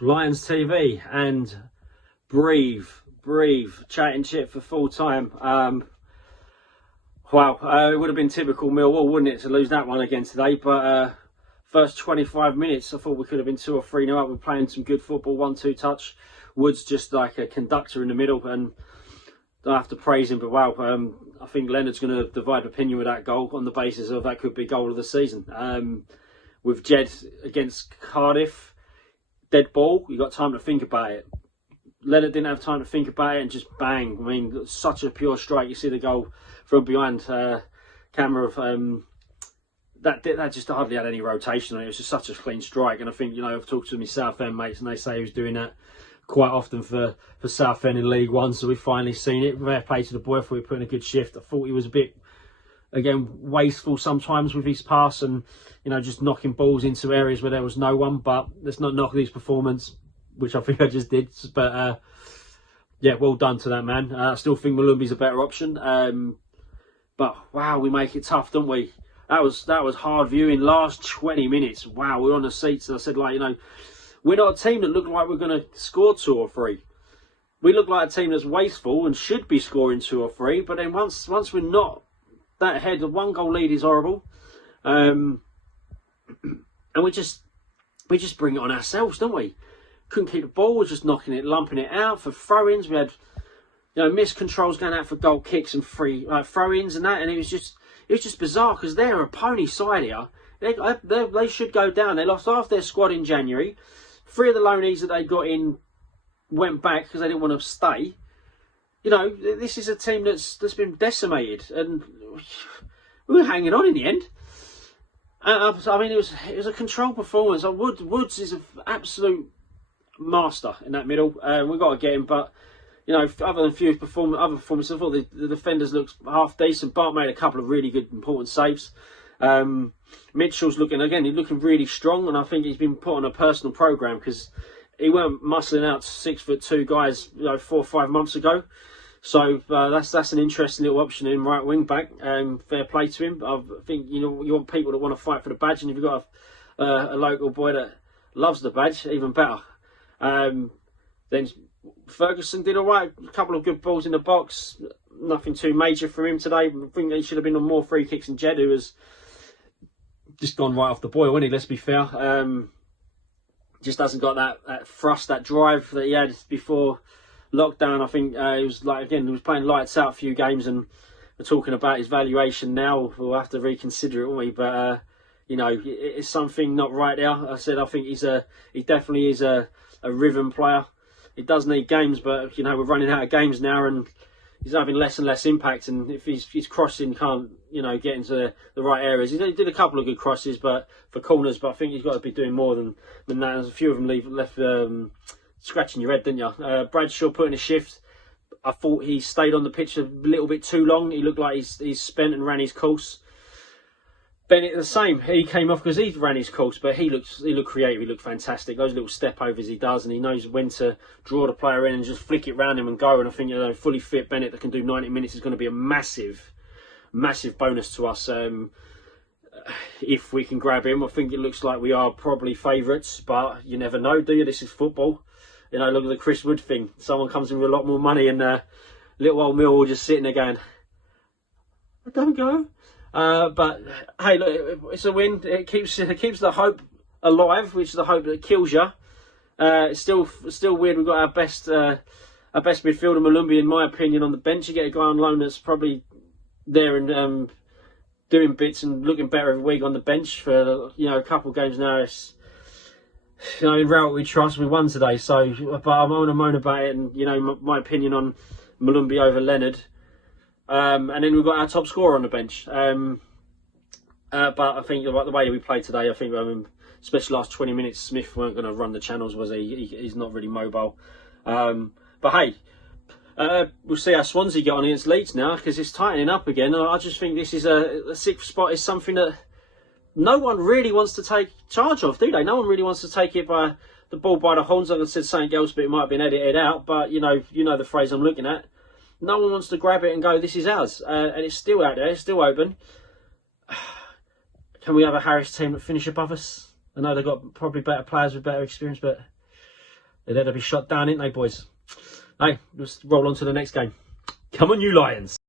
Lions TV and breathe, Chat and Chit for full time. Wow, it would have been typical Millwall, wouldn't it, to lose that one again today? But first 25 minutes, I thought we could have been 2 or 3 up. We're playing some good football, 1-2 touch. Wood's just like a conductor in the middle, and I have to praise him. But wow, I think Leonard's going to divide opinion with that goal on the basis of that could be goal of the season. With Jed against Cardiff, dead ball, you got time to think about it. Leonard didn't have time to think about it and just bang. I mean, such a pure strike. You see the goal from behind camera of that just hardly had any rotation on it. It was just such a clean strike. And I think, you know, I've talked to my Southend mates and they say he was doing that quite often for Southend in League One. So we've finally seen it. Fair play to the boy for putting a good shift. I thought he was a bit, again, wasteful sometimes with his pass and, you know, just knocking balls into areas where there was no one. But let's not knock his performance, which I think I just did. But yeah, well done to that man. I still think Malumbi's a better option. But wow, we make it tough, don't we? That was hard viewing. Last 20 minutes, wow, we're on the seats. And I said, like, you know, we're not a team that look like we're going to score 2 or 3. We look like a team that's wasteful and should be scoring 2 or 3. But then once we're not that ahead, the 1 goal lead is horrible. And we just bring it on ourselves, don't we? Couldn't keep the ball, we're just knocking it, lumping it out for throw-ins. We had, you know, missed controls going out for goal kicks and free throw-ins and that, and it was just bizarre because they're a pony side here. They should go down. They lost half their squad in January. 3 of the loanees that they got in went back because they didn't want to stay. You know, this is a team that's been decimated, and we were hanging on in the end. I mean, it was a controlled performance. Woods is an absolute master in that middle. We've got to get him, but you know, other than a few other performances, I thought the defenders looked half decent. Bart made a couple of really good, important saves. Mitchell's looking really strong, and I think he's been put on a personal programme because he weren't muscling out 6'2" guys, you know, 4 or 5 months ago. So that's an interesting little option in right wing back. Fair play to him. I think, you know, you want people that want to fight for the badge, and if you've got a local boy that loves the badge, even better. Then Ferguson did all right. A couple of good balls in the box. Nothing too major for him today. I think he should have been on more free kicks than Jed, who has just gone right off the boil, wasn't he? Let's be fair. Just hasn't got that thrust, that drive that he had before lockdown. I think he was he was playing lights out a few games, and we're talking about his valuation now. We'll have to reconsider it, won't we? But you know, it's something not right there. I think he definitely is a rhythm player. He does need games, but you know, we're running out of games now, and he's having less and less impact. And if his crossing can't, you know, get into the right areas, he did a couple of good crosses, but for corners. But I think he's got to be doing more than that. There's a few of them left scratching your head, didn't you? Bradshaw put in a shift. I thought he stayed on the pitch a little bit too long. He looked like he's spent and ran his course. Bennett the same. He came off because he ran his course, but he looked creative. He looked fantastic. Those little step overs he does, and he knows when to draw the player in and just flick it round him and go. And I think, you know, fully fit Bennett that can do 90 minutes is going to be a massive bonus to us if we can grab him. I think it looks like we are probably favourites, but you never know, do you? This is football. You know, look at the Chris Wood thing. Someone comes in with a lot more money, and little old Millwall just sitting there going, "Don't go." But hey, look, it's a win. It keeps the hope alive, which is the hope that kills you. It's still weird. We've got our best midfielder, Malumbi, in my opinion, on the bench. You get a guy on loan that's probably there and doing bits and looking better every week on the bench for, you know, a couple of games now. It's, you know, in route we trust. We won today, so but I'm on a moan about it, and you know, my opinion on Malumbi over Leonard. And then we've got our top scorer on the bench. But I think the way we played today, I think, especially last 20 minutes, Smith weren't going to run the channels, was he? He's not really mobile. But hey, we'll see how Swansea get on against Leeds now, because it's tightening up again. I just think this is the 6th spot is something that no one really wants to take charge of, do they? No one really wants to take it by the ball by the horns. Like I said something else, but it might have been edited out. But you know the phrase I'm looking at. No one wants to grab it and go, this is ours. And it's still out there, it's still open. Can we have a Harris team that finish above us? I know they've got probably better players with better experience, but They're there to be shut down, ain't they, boys? Hey, let's roll on to the next game. Come on, you Lions.